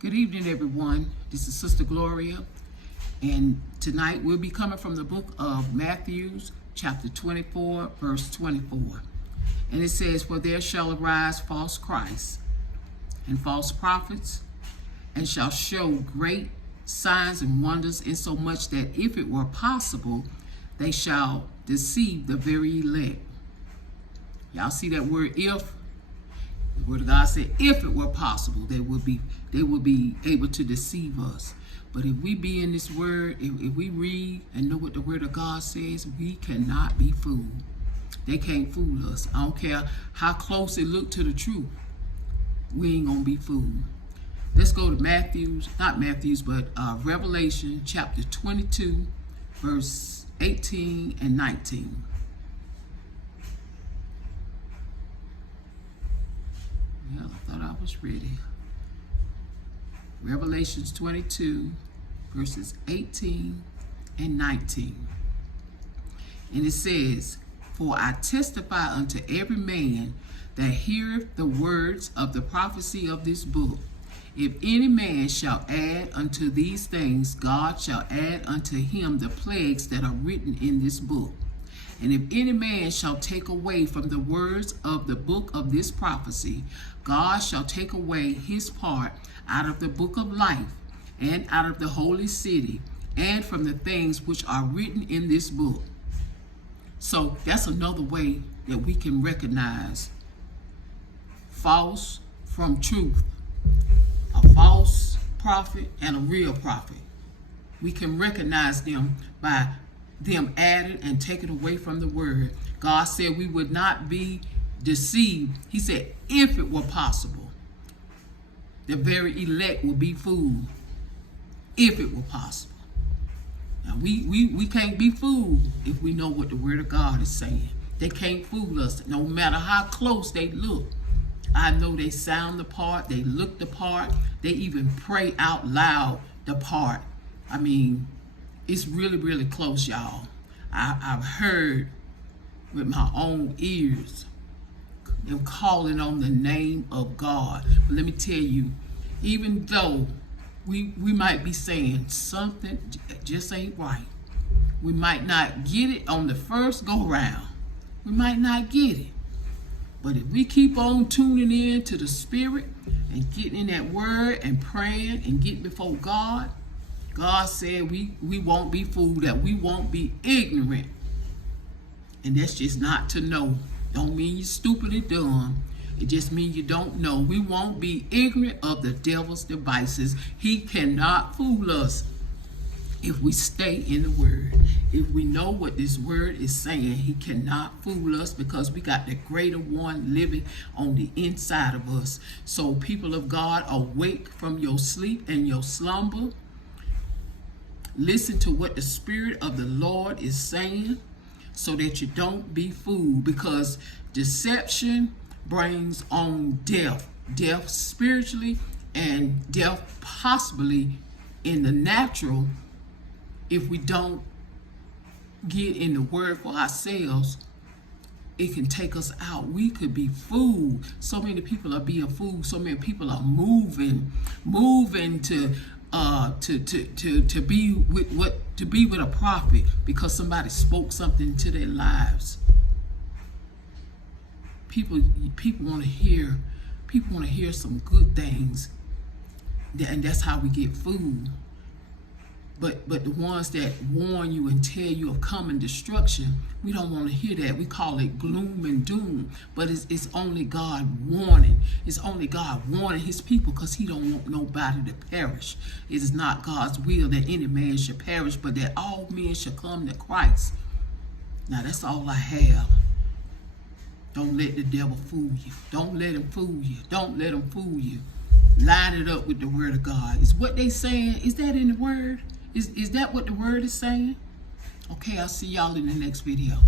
Good evening, everyone. This is Sister Gloria, and tonight we'll be coming from the book of Matthew, chapter 24, verse 24. And it says, "For there shall arise false Christs and false prophets, and shall show great signs and wonders, insomuch that if it were possible, they shall deceive the very elect." Y'all see that word "if"? The word of God said, if it were possible, they would be able to deceive us. But if we be in this word, if we read and know what the word of God says, we cannot be fooled. They can't fool us. I don't care how close it look to the truth. We ain't gonna be fooled. Let's go to Revelation chapter 22, verse 18 and 19. Well, I thought I was ready. Revelations 22, verses 18 and 19. And it says, "For I testify unto every man that heareth the words of the prophecy of this book. If any man shall add unto these things, God shall add unto him the plagues that are written in this book. And if any man shall take away from the words of the book of this prophecy, God shall take away his part out of the book of life, and out of the holy city, and from the things which are written in this book." So that's another way that we can recognize false from truth, a false prophet and a real prophet. We can recognize them by them added and taken away from the word. God said we would not be deceived. He said, if it were possible, the very elect would be fooled. If it were possible. Now we can't be fooled if we know what the word of God is saying. They can't fool us no matter how close they look. I know they sound the part, they look the part, they even pray out loud the part. I mean, it's really, really close, y'all. I've heard with my own ears them calling on the name of God. But let me tell you, even though we might be saying something just ain't right, we might not get it on the first go round. We might not get it. But if we keep on tuning in to the Spirit and getting in that word and praying and getting before God, God said we won't be fooled, that we won't be ignorant. And that's just not to know. Don't mean you're stupid or dumb. It just means you don't know. We won't be ignorant of the devil's devices. He cannot fool us if we stay in the word. If we know what this word is saying, he cannot fool us, because we got the greater one living on the inside of us. So people of God, awake from your sleep and your slumber. Listen to what the Spirit of the Lord is saying so that you don't be fooled, because deception brings on death. Death spiritually and death possibly in the natural if we don't get in the word for ourselves. It can take us out. We could be fooled. So many people are being fooled. So many people are moving to be with a prophet because somebody spoke something to their lives. People want to hear some good things, and that's how we get fooled. But the ones that warn you and tell you of coming destruction, we don't want to hear that. We call it gloom and doom. But it's only God warning. It's only God warning his people, because he don't want nobody to perish. It is not God's will that any man should perish, but that all men should come to Christ. Now that's all I have. Don't let the devil fool you. Don't let him fool you. Don't let him fool you. Line it up with the word of God. Is what they saying, is that in the word? Is that what the word is saying? Okay, I'll see y'all in the next video.